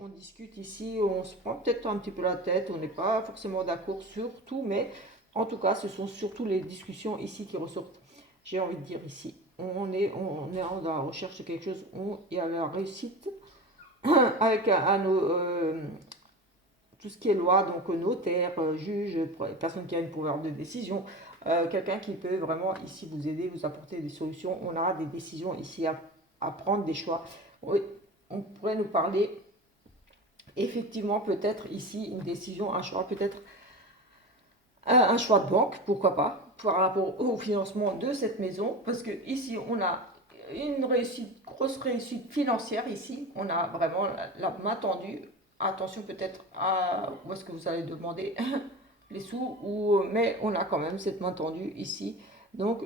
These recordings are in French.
On discute ici, on se prend peut-être un petit peu la tête, on n'est pas forcément d'accord sur tout, mais en tout cas, ce sont surtout les discussions ici qui ressortent. J'ai envie de dire ici, on est en la recherche de quelque chose, il y a la réussite avec tout ce qui est loi, donc notaire, juge, personne qui a une pouvoir de décision, quelqu'un qui peut vraiment ici vous aider, vous apporter des solutions. On a des décisions ici à prendre, des choix. Oui, on pourrait nous parler effectivement peut-être ici une décision, un choix, peut-être un choix de banque, pourquoi pas, par rapport au financement de cette maison, parce que ici on a une réussite, grosse réussite financière ici, on a vraiment la main tendue. Attention peut-être à où est-ce que vous allez demander les sous, mais on a quand même cette main tendue ici. Donc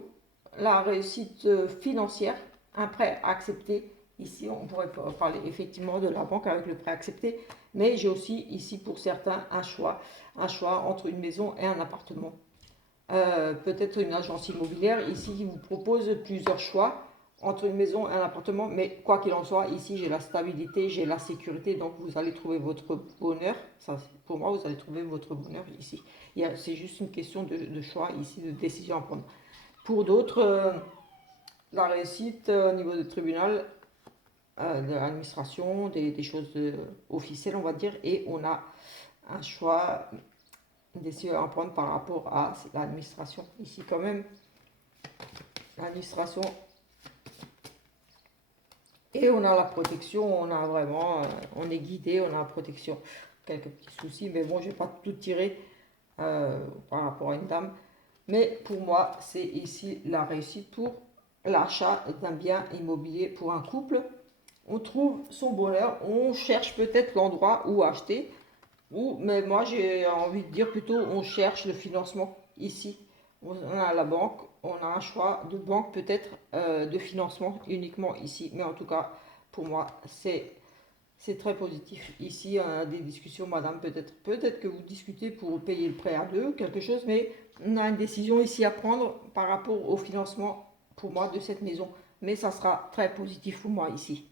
la réussite financière, un prêt accepté. Ici, on pourrait parler effectivement de la banque avec le prêt accepté, mais j'ai aussi ici pour certains un choix entre une maison et un appartement. Peut-être une agence immobilière ici qui vous propose plusieurs choix entre une maison et un appartement, mais quoi qu'il en soit, ici j'ai la stabilité, j'ai la sécurité, donc vous allez trouver votre bonheur. Ça, pour moi, vous allez trouver votre bonheur ici. C'est juste une question de choix ici, de décision à prendre. Pour d'autres, la réussite au niveau du tribunal, de l'administration, des choses officielles, on va dire, et on a un choix, une décision à prendre par rapport à l'administration. Ici, quand même, l'administration, et on a la protection, on a vraiment, on est guidé, on a la protection. Quelques petits soucis, mais bon, je vais pas tout tirer par rapport à une dame. Mais pour moi, c'est ici la réussite pour l'achat d'un bien immobilier pour un couple. On trouve son bonheur, on cherche peut-être l'endroit où acheter, mais moi j'ai envie de dire plutôt on cherche le financement ici. On a la banque, on a un choix de banque peut-être de financement uniquement ici, mais en tout cas pour moi c'est très positif. Ici, on a des discussions, madame, peut-être que vous discutez pour payer le prêt à deux, quelque chose, mais on a une décision ici à prendre par rapport au financement, pour moi, de cette maison. Mais ça sera très positif pour moi ici.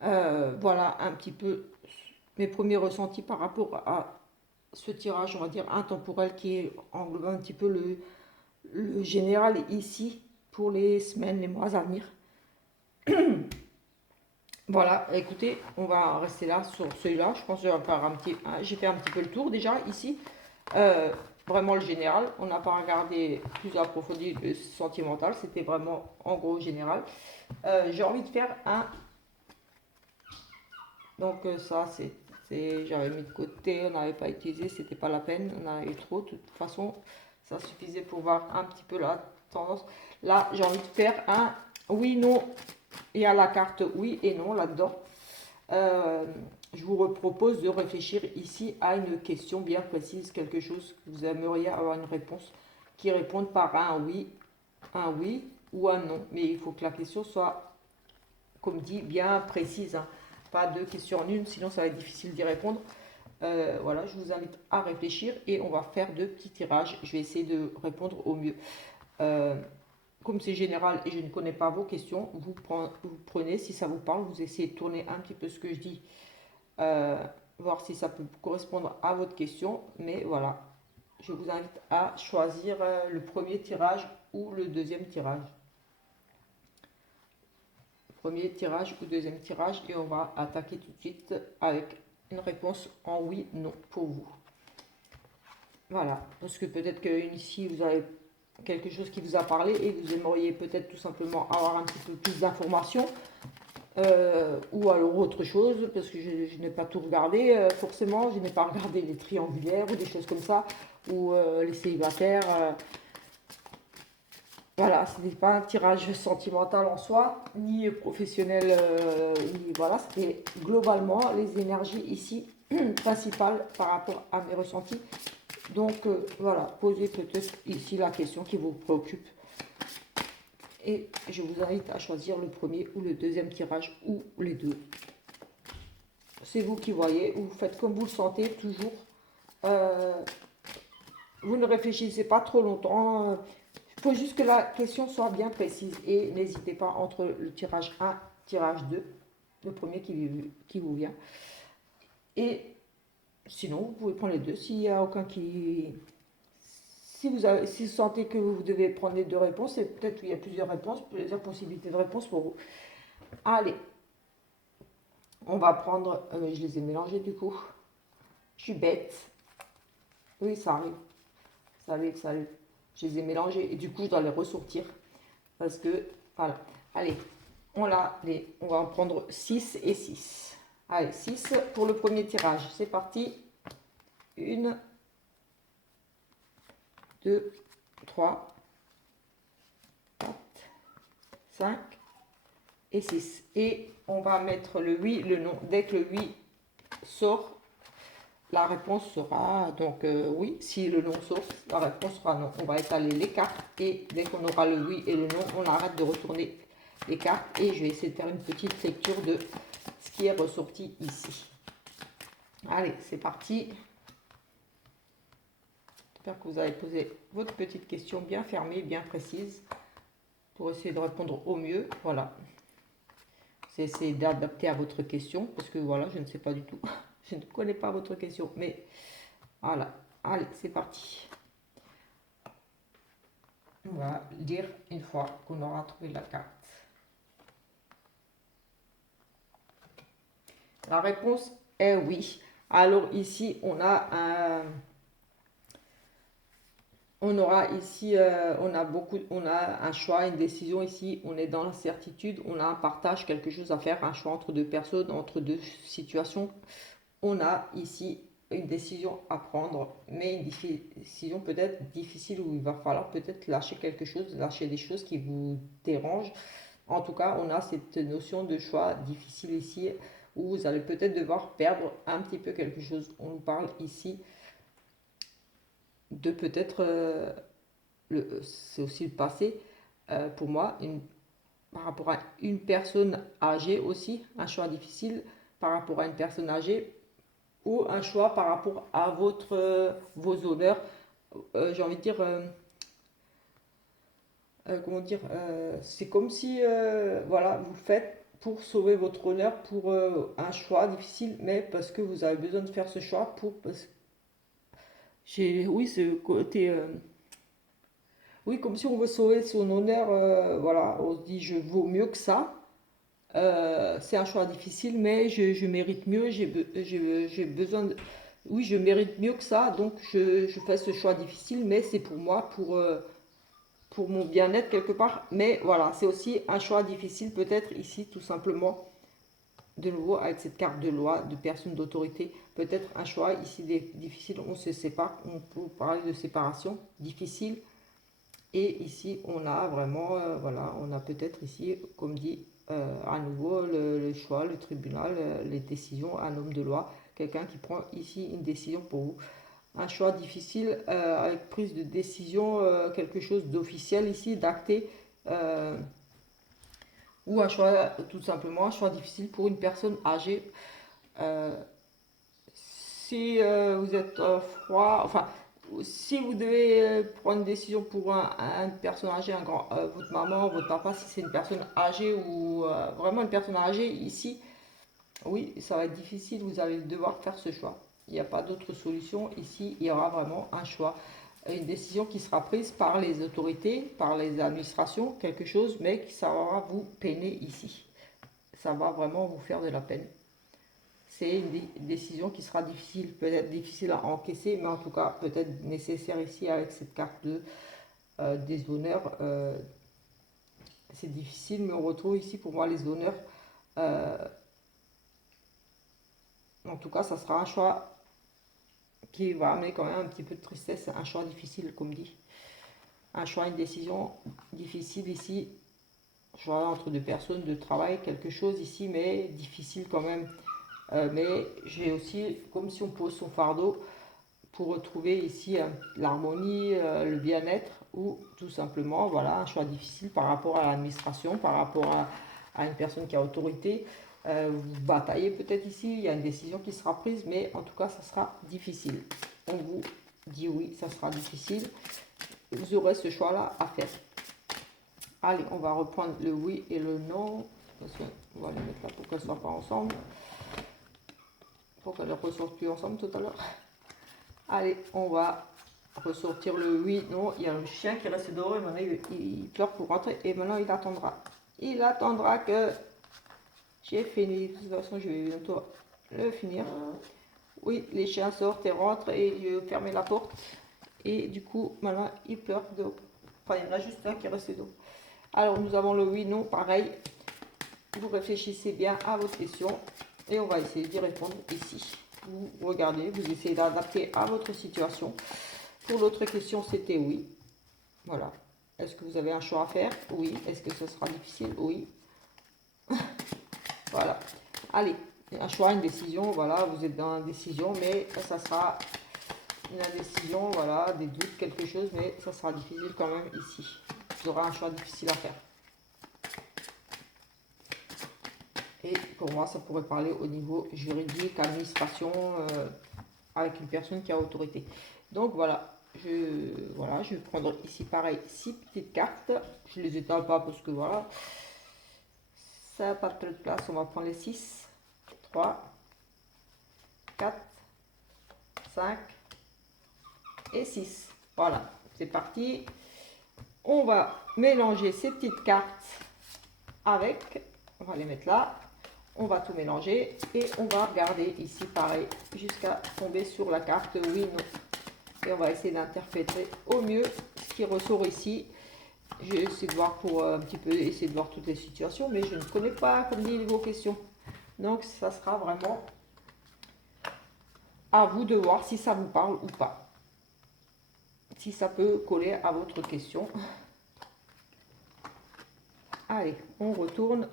Voilà un petit peu mes premiers ressentis par rapport à ce tirage, on va dire, intemporel qui englobe un petit peu le général ici pour les semaines, les mois à venir. Voilà, écoutez, on va rester là sur celui-là. Je pense que j'ai fait un petit peu le tour déjà ici. Euh, Vraiment le général. On n'a pas regardé plus approfondi le sentimental. C'était vraiment en gros général. J'ai envie de faire un. Donc ça, j'avais mis de côté. On n'avait pas utilisé. C'était pas la peine. On en avait trop. De toute façon, ça suffisait pour voir un petit peu la tendance. Là, j'ai envie de faire un oui, non. Il y a la carte oui et non là-dedans. Euh, je vous propose de réfléchir ici à une question bien précise, quelque chose que vous aimeriez avoir une réponse qui réponde par un oui ou un non. Mais il faut que la question soit, comme dit, bien précise, hein. Pas deux questions en une, sinon ça va être difficile d'y répondre. Voilà, je vous invite à réfléchir et on va faire deux petits tirages. Je vais essayer de répondre au mieux. Euh, Comme c'est général et je ne connais pas vos questions, vous prenez, si ça vous parle, vous essayez de tourner un petit peu ce que je dis, euh, voir si ça peut correspondre à votre question. Mais voilà, je vous invite à choisir le premier tirage ou le deuxième tirage. Premier tirage ou deuxième tirage et on va attaquer tout de suite avec une réponse en oui, non pour vous. Voilà, parce que peut-être que ici vous avez quelque chose qui vous a parlé et vous aimeriez peut-être tout simplement avoir un petit peu plus d'informations. Ou alors autre chose, parce que je n'ai pas tout regardé forcément, je n'ai pas regardé les triangulaires ou des choses comme ça, ou les célibataires. Voilà, ce n'est pas un tirage sentimental en soi, ni professionnel, ni voilà, c'était globalement les énergies ici principales par rapport à mes ressentis. Donc voilà, posez peut-être ici la question qui vous préoccupe. Et je vous invite à choisir le premier ou le deuxième tirage ou les deux. C'est vous qui voyez, vous faites comme vous le sentez toujours. Euh, vous ne réfléchissez pas trop longtemps. Il faut juste que la question soit bien précise et n'hésitez pas entre le tirage 1, tirage 2, le premier qui vous vient. Et sinon, vous pouvez prendre les deux s'il n'y a aucun qui... Si vous sentez que vous devez prendre les deux réponses, et peut-être qu'il y a plusieurs réponses, plusieurs possibilités de réponse pour vous. Allez, on va prendre... je les ai mélangés du coup. Je suis bête. Oui, ça arrive. Ça arrive, ça arrive. Je les ai mélangés et du coup, je dois les ressortir. Parce que, voilà. Allez, on va en prendre 6 et 6. Allez, 6 pour le premier tirage. C'est parti. 1, 2, 3, 4, 5 et 6. Et on va mettre le oui, le non. Dès que le oui sort, la réponse sera donc oui. Si le non sort, la réponse sera non. On va étaler les cartes et dès qu'on aura le oui et le non, on arrête de retourner les cartes. Et je vais essayer de faire une petite lecture de ce qui est ressorti ici. Allez, c'est parti. J'espère que vous avez posé votre petite question bien fermée, bien précise, pour essayer de répondre au mieux. Voilà. C'est essayer d'adapter à votre question, parce que voilà, je ne sais pas du tout. Je ne connais pas votre question, mais voilà. Allez, c'est parti. On va lire une fois qu'on aura trouvé la carte. La réponse est oui. Alors ici, on a un... On aura ici, on a un choix, une décision ici, on est dans l'incertitude, on a un partage, quelque chose à faire, un choix entre deux personnes, entre deux situations. On a ici une décision à prendre, mais une décision peut-être difficile où il va falloir peut-être lâcher quelque chose, lâcher des choses qui vous dérangent. En tout cas, on a cette notion de choix difficile ici où vous allez peut-être devoir perdre un petit peu quelque chose. On nous parle ici de peut-être, c'est aussi le passé, pour moi, par rapport à une personne âgée aussi, un choix difficile par rapport à une personne âgée ou un choix par rapport à vos honneurs. J'ai envie de dire, comment dire, c'est comme si, voilà, vous le faites pour sauver votre honneur, pour un choix difficile, mais parce que vous avez besoin de faire ce choix oui, ce côté, oui, comme si on veut sauver son honneur, voilà, on se dit je vaux mieux que ça. C'est un choix difficile, mais je mérite mieux, j'ai besoin de... Oui, je mérite mieux que ça, donc je fais ce choix difficile, mais c'est pour moi, pour mon bien-être quelque part. Mais voilà, c'est aussi un choix difficile, peut-être ici, tout simplement, de nouveau, avec cette carte de loi, de personne d'autorité, peut-être un choix ici difficile, on se sépare, on peut parler de séparation, difficile. Et ici, on a vraiment, voilà, on a peut-être ici, comme dit, à nouveau le choix, le tribunal, les décisions, un homme de loi, quelqu'un qui prend ici une décision pour vous. Un choix difficile avec prise de décision, quelque chose d'officiel ici, d'acté, ou un choix, tout simplement, un choix difficile pour une personne âgée. Euh, si vous êtes froid, enfin, si vous devez prendre une décision pour une personne âgée, votre maman, votre papa, si c'est une personne âgée ou vraiment une personne âgée, ici, oui, ça va être difficile, vous allez devoir faire ce choix. Il n'y a pas d'autre solution. Ici, il y aura vraiment un choix. Une décision qui sera prise par les autorités, par les administrations, quelque chose, mais qui ça va vous peiner ici. Ça va vraiment vous faire de la peine. C'est une décision qui sera difficile, peut-être difficile à encaisser, mais en tout cas peut-être nécessaire ici avec cette carte de des honneurs. C'est difficile, mais on retrouve ici pour moi les honneurs. Euh, en tout cas, ça sera un choix qui va amener quand même un petit peu de tristesse, un choix difficile, comme dit. Un choix, une décision difficile ici. Choix entre deux personnes, de travail, quelque chose ici, mais difficile quand même. Mais j'ai aussi, comme si on pose son fardeau, pour retrouver ici l'harmonie, le bien-être ou tout simplement voilà, un choix difficile par rapport à l'administration, par rapport à une personne qui a autorité. Vous bataillez peut-être ici, il y a une décision qui sera prise, mais en tout cas, ça sera difficile. On vous dit oui, ça sera difficile. Vous aurez ce choix-là à faire. Allez, on va reprendre le oui et le non. On va les mettre là pour qu'elles ne soient pas ensemble. pour qu'elle ne ressorte plus ensemble tout à l'heure. Allez, on va ressortir le oui, non. Il y a le chien qui reste dehors et maintenant il pleure pour rentrer et maintenant il attendra. Il attendra que j'ai fini. De toute façon, je vais bientôt le finir. Oui, les chiens sortent et rentrent et je vais fermer la porte. Et du coup, maintenant, il pleure. Donc, enfin, il y en a juste un qui reste dehors. Alors, nous avons le oui, non, pareil. Vous réfléchissez bien à votre question et on va essayer d'y répondre ici. Vous regardez, vous essayez d'adapter à votre situation. Pour l'autre question, c'était oui. Voilà. Est-ce que vous avez un choix à faire? Oui. Est-ce que ce sera difficile? Oui. Voilà. Allez, un choix, une décision. Voilà, vous êtes dans une décision, mais ça sera une indécision, voilà, des doutes, quelque chose, mais ça sera difficile quand même ici. Vous aurez un choix difficile à faire. Et pour moi, ça pourrait parler au niveau juridique, administration, avec une personne qui a autorité. Donc voilà, je vais prendre ici pareil 6 petites cartes. Je les étale pas parce que voilà, ça n'a pas de place. On va prendre les 6, 3, 4, 5 et 6. Voilà, c'est parti. On va mélanger ces petites cartes avec, on va les mettre là. On va tout mélanger et on va regarder ici pareil jusqu'à tomber sur la carte oui, non. Et on va essayer d'interpréter au mieux ce qui ressort ici. J'ai essayé de voir pour un petit peu essayer de voir toutes les situations, mais je ne connais pas, comme dit, vos questions. Donc ça sera vraiment à vous de voir si ça vous parle ou pas. Si ça peut coller à votre question. Allez, on retourne.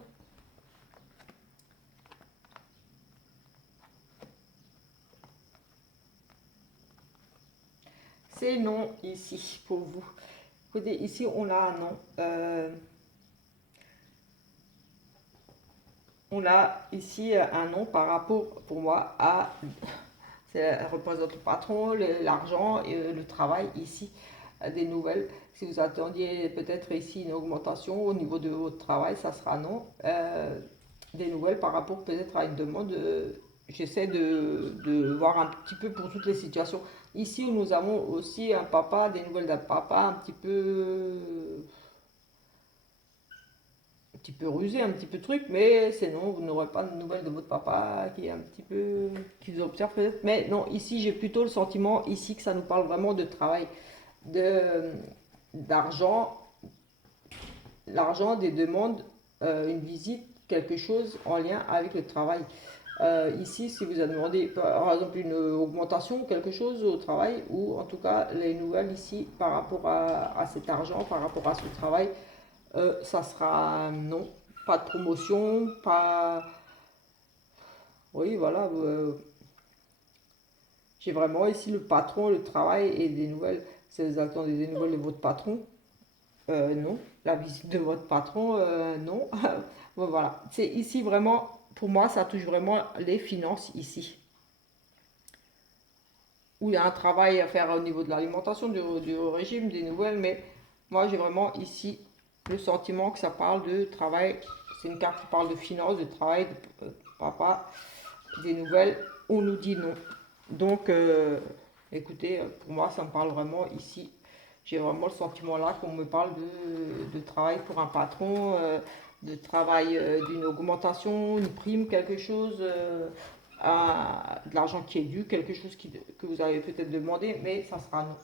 C'est non ici pour vous. Écoutez, ici on a un non. On a ici un nom par rapport, pour moi, à... Ça représente le patron, l'argent et le travail ici, des nouvelles. Si vous attendiez peut-être ici une augmentation au niveau de votre travail, ça sera non. Des nouvelles par rapport peut-être à une demande. J'essaie de voir un petit peu pour toutes les situations. Ici, nous avons aussi un papa, des nouvelles d'un papa un petit peu rusé, un petit peu truc, mais sinon vous n'aurez pas de nouvelles de votre papa qui est un petit peu, qui vous observe peut-être. Mais non, ici j'ai plutôt le sentiment ici que ça nous parle vraiment de travail, d'argent, l'argent, des demandes, une visite, quelque chose en lien avec le travail. Ici, si vous avez demandé par exemple une augmentation, quelque chose au travail, ou en tout cas les nouvelles ici par rapport à cet argent, par rapport à ce travail, ça sera non. Pas de promotion, pas... Oui, voilà. J'ai vraiment ici le patron, le travail et des nouvelles. Si vous attendez des nouvelles de votre patron, non. La visite de votre patron, non. Bon, voilà. C'est ici vraiment, pour moi, ça touche vraiment les finances ici. Où il y a un travail à faire au niveau de l'alimentation, du régime, des nouvelles, mais moi j'ai vraiment ici le sentiment que ça parle de travail. C'est une carte qui parle de finances, de travail, de papa, des nouvelles. On nous dit non. Donc, écoutez, pour moi, ça me parle vraiment ici. J'ai vraiment le sentiment là qu'on me parle de travail pour un patron, de travail, d'une augmentation, une prime, quelque chose, de l'argent qui est dû, quelque chose que vous avez peut-être demandé, mais ça sera non.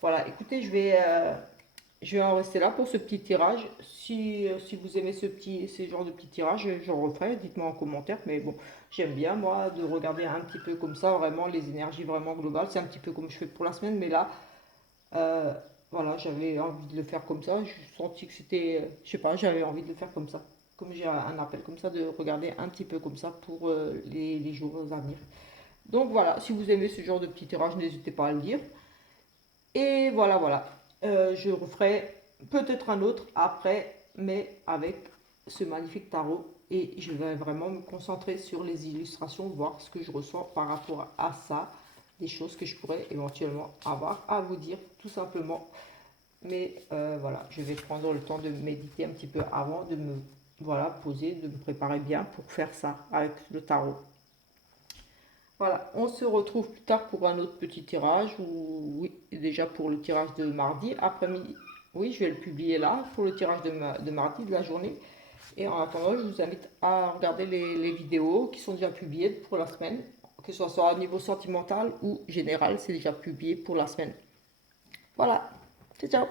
Voilà, écoutez, je vais en rester là pour ce petit tirage. Si vous aimez ce genre de petit tirage, j'en referai. Dites-moi en commentaire. Mais bon, j'aime bien, moi, de regarder un petit peu comme ça, vraiment, les énergies vraiment globales. C'est un petit peu comme je fais pour la semaine. Mais là, euh, voilà, j'avais envie de le faire comme ça. Je sentis que c'était... je sais pas, j'avais envie de le faire comme ça. Comme j'ai un appel comme ça, de regarder un petit peu comme ça pour les jours à venir. Donc voilà, si vous aimez ce genre de petit tirage, n'hésitez pas à le dire. Et voilà, voilà. Je referai peut-être un autre après, mais avec ce magnifique tarot. Et je vais vraiment me concentrer sur les illustrations, voir ce que je ressens par rapport à ça, des choses que je pourrais éventuellement avoir à vous dire, tout simplement. Mais voilà, je vais prendre le temps de méditer un petit peu avant de me voilà, poser, de me préparer bien pour faire ça avec le tarot. Voilà, on se retrouve plus tard pour un autre petit tirage, ou oui, déjà pour le tirage de mardi après-midi. Oui, je vais le publier là pour le tirage de mardi de la journée. Et en attendant, je vous invite à regarder les vidéos qui sont déjà publiées pour la semaine, que ce soit au niveau sentimental ou général, c'est déjà publié pour la semaine. Voilà, ciao ciao.